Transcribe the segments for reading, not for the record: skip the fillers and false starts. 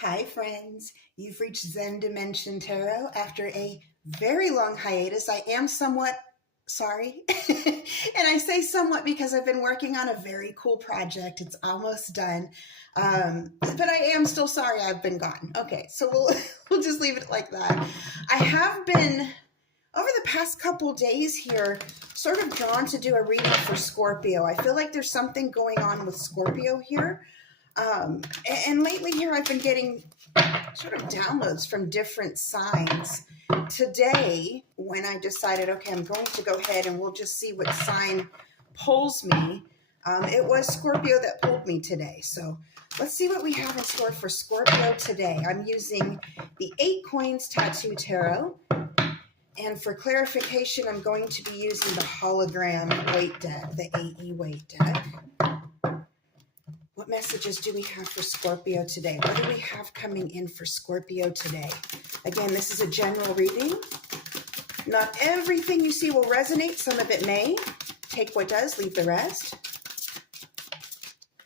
Hi, friends. You've reached Zen Dimension Tarot after a very long hiatus. I am somewhat sorry. And I say somewhat because I've been working on a very cool project. It's almost done. But I am still sorry I've been gone. Okay, so we'll just leave it like that. I have been, over the past couple days here, sort of drawn to do a reading for Scorpio. I feel like there's something going on with Scorpio here. And lately here I've been getting sort of downloads from different signs. Today, when I decided, okay, I'm going to go ahead and we'll just see what sign pulls me, it was Scorpio that pulled me today. So let's see what we have in store for Scorpio today. I'm using the 8 Coins Tattoo Tarot. And for clarification, I'm going to be using the hologram weight deck, the AE weight deck. What messages do we have for Scorpio today? What do we have coming in for Scorpio today? Again, this is a general reading. Not everything you see will resonate. Some of it may. Take what does, leave the rest.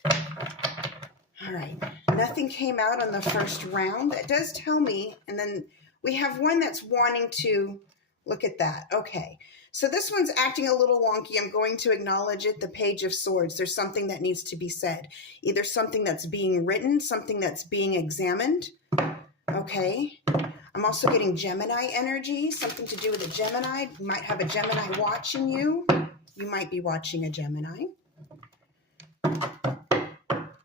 All right. Nothing came out on the first round. That does tell me. And then we have one that's wanting to look at that. Okay. So this one's acting a little wonky. I'm going to acknowledge it. The Page of Swords. There's something that needs to be said. Either something that's being written, something that's being examined. Okay. I'm also getting Gemini energy, something to do with a Gemini. You might have a Gemini watching you. You might be watching a Gemini.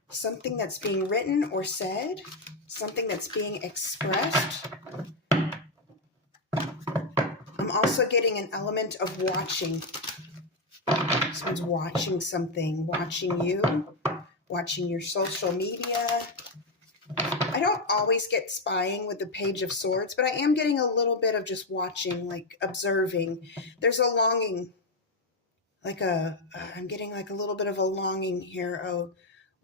Something that's being written or said. Something that's being expressed. I'm also getting an element of watching. Someone's watching something, watching you, watching your social media. I don't always get spying with the Page of Swords, but I am getting a little bit of just watching, like observing. There's a longing, I'm getting like a little bit of a longing here. Oh,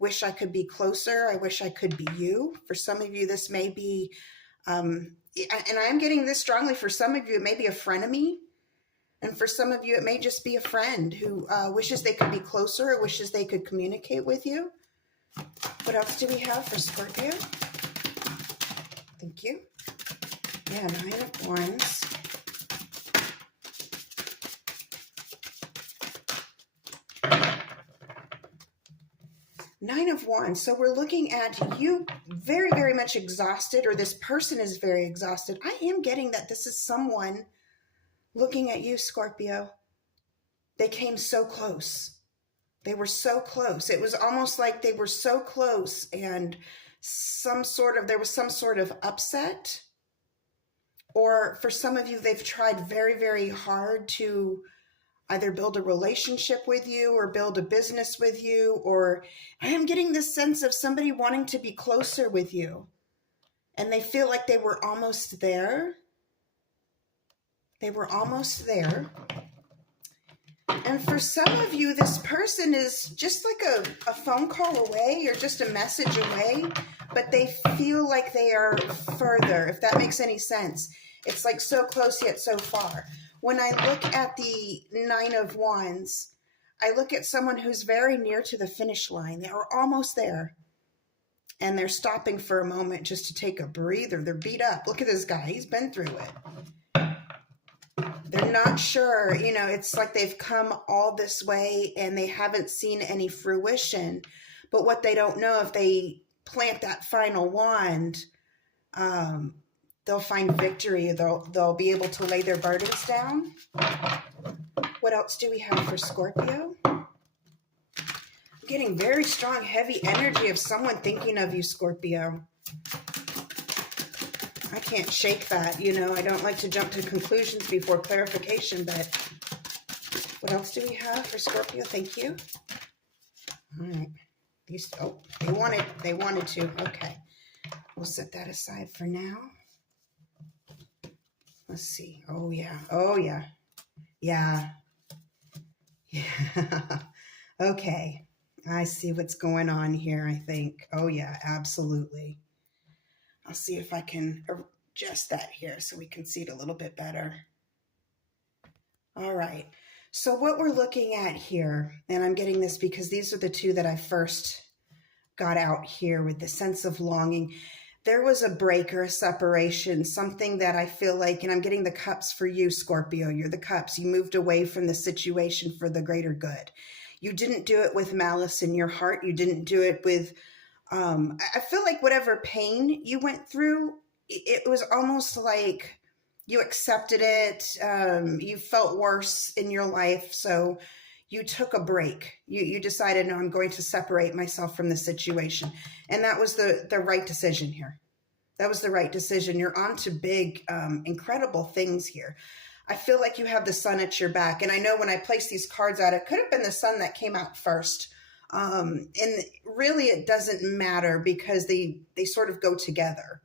wish I could be closer. I wish I could be you. For some of you, this may be, and I'm getting this strongly. For some of you, it may be a frenemy. And for some of you, it may just be a friend who wishes they could be closer or wishes they could communicate with you. What else do we have for Scorpio? Thank you. Yeah, 9 of Wands. Nine of Wands. So we're looking at you very, very much exhausted, or this person is very exhausted. I am getting that this is someone looking at you, Scorpio. They came so close. They were so close. It was almost like they were so close and there was some sort of upset. Or for some of you, they've tried very, very hard to either build a relationship with you or build a business with you. Or I am getting this sense of somebody wanting to be closer with you. And they feel like they were almost there. They were almost there. And for some of you, this person is just like a phone call away or just a message away, but they feel like they are further, if that makes any sense. It's like so close yet so far. When I look at the 9 of Wands, I look at someone who's very near to the finish line. They are almost there. And they're stopping for a moment just to take a breather. They're beat up. Look at this guy. He's been through it. They're not sure, it's like they've come all this way and they haven't seen any fruition. But what they don't know, if they plant that final wand, they'll find victory. They'll be able to lay their burdens down. What else do we have for Scorpio? I'm getting very strong, heavy energy of someone thinking of you, Scorpio. I can't shake that, I don't like to jump to conclusions before clarification, but what else do we have for Scorpio? Thank you. All right. They wanted to. Okay. We'll set that aside for now. Let's see. Oh, yeah. Oh, yeah. Yeah. Yeah. Okay. I see what's going on here, I think. Oh, yeah, absolutely. I'll see if I can adjust that here so we can see it a little bit better. All right. So what we're looking at here, and I'm getting this because these are the two that I first got out here with the sense of longing. There was a break or a separation, something that I feel like, and I'm getting the cups for you, Scorpio. You're the cups. You moved away from the situation for the greater good. You didn't do it with malice in your heart. You didn't do it with, I feel like whatever pain you went through, it was almost like you accepted it. You felt worse in your life. So you took a break. You decided, no, I'm going to separate myself from the situation. And that was the right decision here. That was the right decision. You're on to big, incredible things here. I feel like you have the sun at your back. And I know when I placed these cards out, it could have been the sun that came out first. And really it doesn't matter because they sort of go together.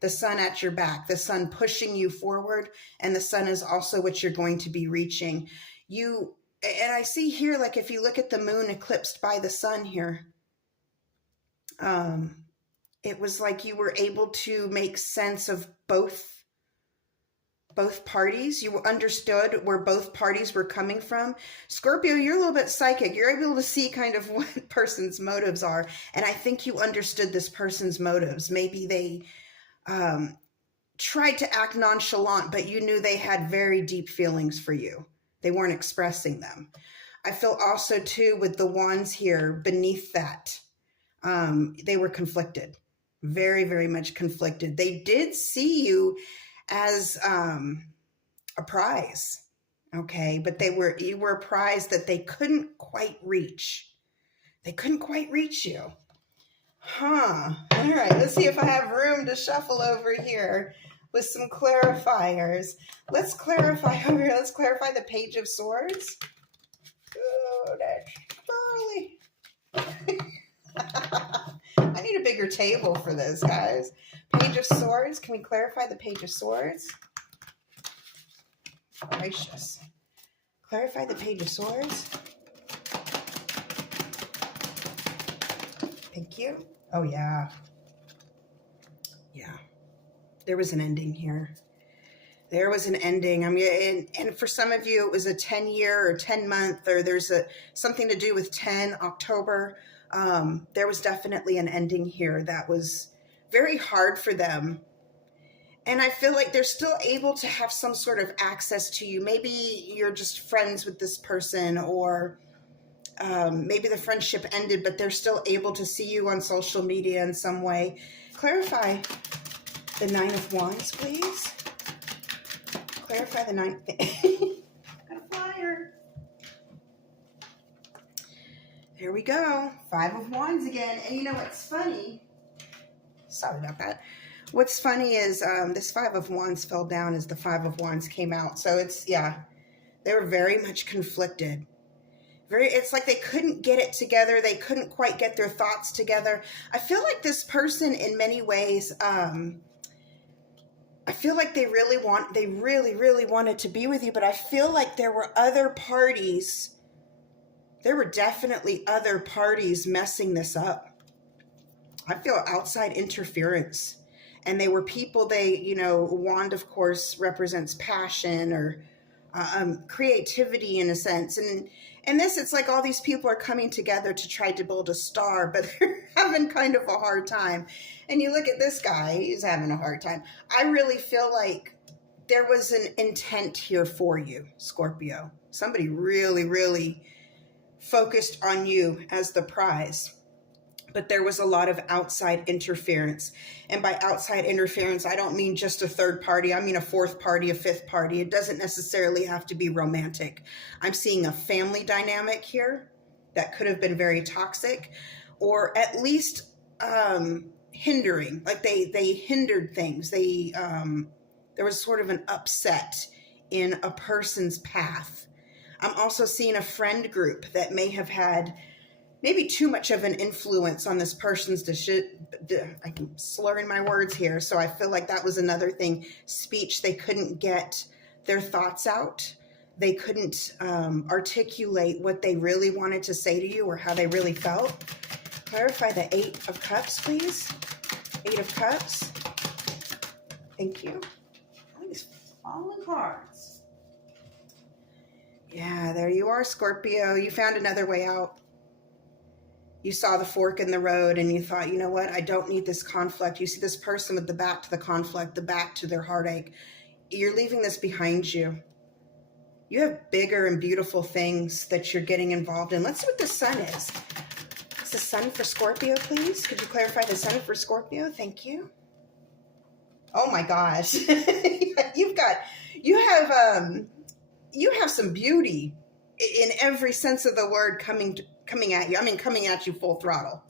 The sun at your back, the sun pushing you forward, and the sun is also what you're going to be reaching. And I see here, like if you look at the moon eclipsed by the sun here, it was like you were able to make sense of both parties. You understood where both parties were coming from. Scorpio, you're a little bit psychic. You're able to see kind of what person's motives are. And I think you understood this person's motives. Maybe they tried to act nonchalant, but you knew they had very deep feelings for you. They weren't expressing them. I feel also too with the wands here beneath that, they were conflicted, very, very much conflicted. They did see you as a prize, okay? But you were a prize that they couldn't quite reach. They couldn't quite reach you. Huh. All right, let's see if I have room to shuffle over here with some clarifiers. Let's clarify over here. Let's clarify the Page of Swords. Oh, that's early. I need a bigger table for this, guys. Page of Swords. Can we clarify the Page of Swords? Gracious. Clarify the Page of Swords. Thank you. Oh, yeah. Yeah. There was an ending here. There was an ending. I mean, and for some of you, it was a 10-year or 10-month, or there's something to do with 10 October. There was definitely an ending here that was very hard for them. And I feel like they're still able to have some sort of access to you. Maybe you're just friends with this person, or maybe the friendship ended, but they're still able to see you on social media in some way. Clarify the Nine of Wands, please. Clarify the Nine. Got a flyer. There we go. Five of Wands again. And you know what's funny? Sorry about that. What's funny is this Five of Wands fell down as the Five of Wands came out. So it's, yeah, they were very much conflicted. It's like they couldn't get it together. They couldn't quite get their thoughts together. I feel like this person in many ways, I feel like they really wanted to be with you, but I feel like there were other parties. There were definitely other parties messing this up. I feel outside interference. And they were people wand, of course, represents passion or creativity in a sense. And this, it's like all these people are coming together to try to build a star, but they're having kind of a hard time. And you look at this guy, he's having a hard time. I really feel like there was an intent here for you, Scorpio. Somebody really, really focused on you as the prize. But there was a lot of outside interference. And by outside interference, I don't mean just a third party. I mean a fourth party, a fifth party. It doesn't necessarily have to be romantic. I'm seeing a family dynamic here that could have been very toxic, or at least hindering. Like they hindered things. There was sort of an upset in a person's path. I'm also seeing a friend group that may have had maybe too much of an influence on this person's I'm slurring my words here. So I feel like that was another thing. Speech, they couldn't get their thoughts out. They couldn't articulate what they really wanted to say to you or how they really felt. Clarify the Eight of Cups, please. Eight of Cups. Thank you. All these fallen cards. Yeah, there you are, Scorpio. You found another way out. You saw the fork in the road and you thought, you know what? I don't need this conflict. You see this person with the back to the conflict, the back to their heartache. You're leaving this behind you. You have bigger and beautiful things that you're getting involved in. Let's see what the sun is. Is the sun for Scorpio, please? Could you clarify the sun for Scorpio? Thank you. Oh my gosh. You have some beauty in every sense of the word coming at you. I mean, coming at you full throttle.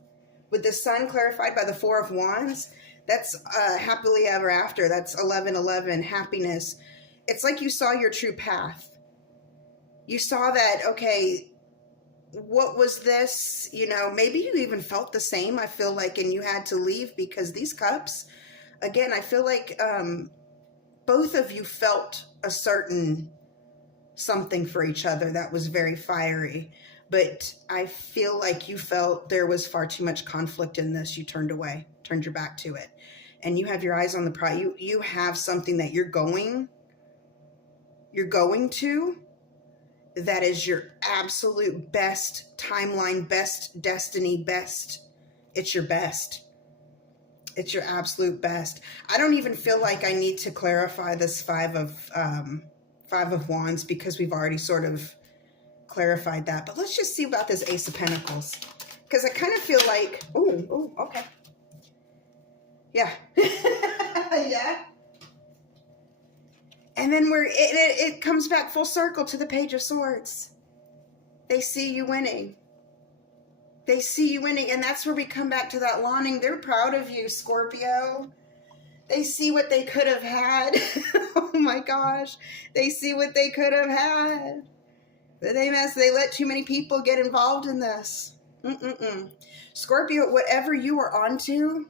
With the sun clarified by the Four of Wands, that's happily ever after. That's 1111, happiness. It's like you saw your true path. You saw that, okay, what was this? You know, maybe you even felt the same, I feel like, and you had to leave because these cups, again, I feel like both of you felt a certain something for each other that was very fiery. But I feel like you felt there was far too much conflict in this. You turned away, turned your back to it. And you have your eyes on the prize. You have something that you're going to, that is your absolute best timeline, best destiny, best. It's your best. It's your absolute best. I don't even feel like I need to clarify this Five of Wands because we've already sort of clarified that. But let's just see about this Ace of Pentacles, because I kind of feel like, oh, okay. Yeah. Yeah. And then it comes back full circle to the Page of Swords. They see you winning. They see you winning. And that's where we come back to that longing. They're proud of you, Scorpio. They see what they could have had. Oh my gosh. They see what they could have had. But they let too many people get involved in this. Scorpio, whatever you are onto,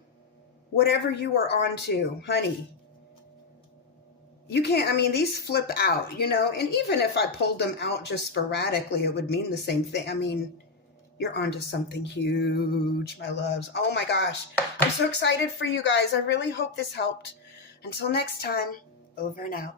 honey, you can't, I mean, these flip out, you know, and even if I pulled them out just sporadically, it would mean the same thing. I mean, you're onto something huge, my loves. Oh my gosh. I'm so excited for you guys. I really hope this helped. Until next time, over and out.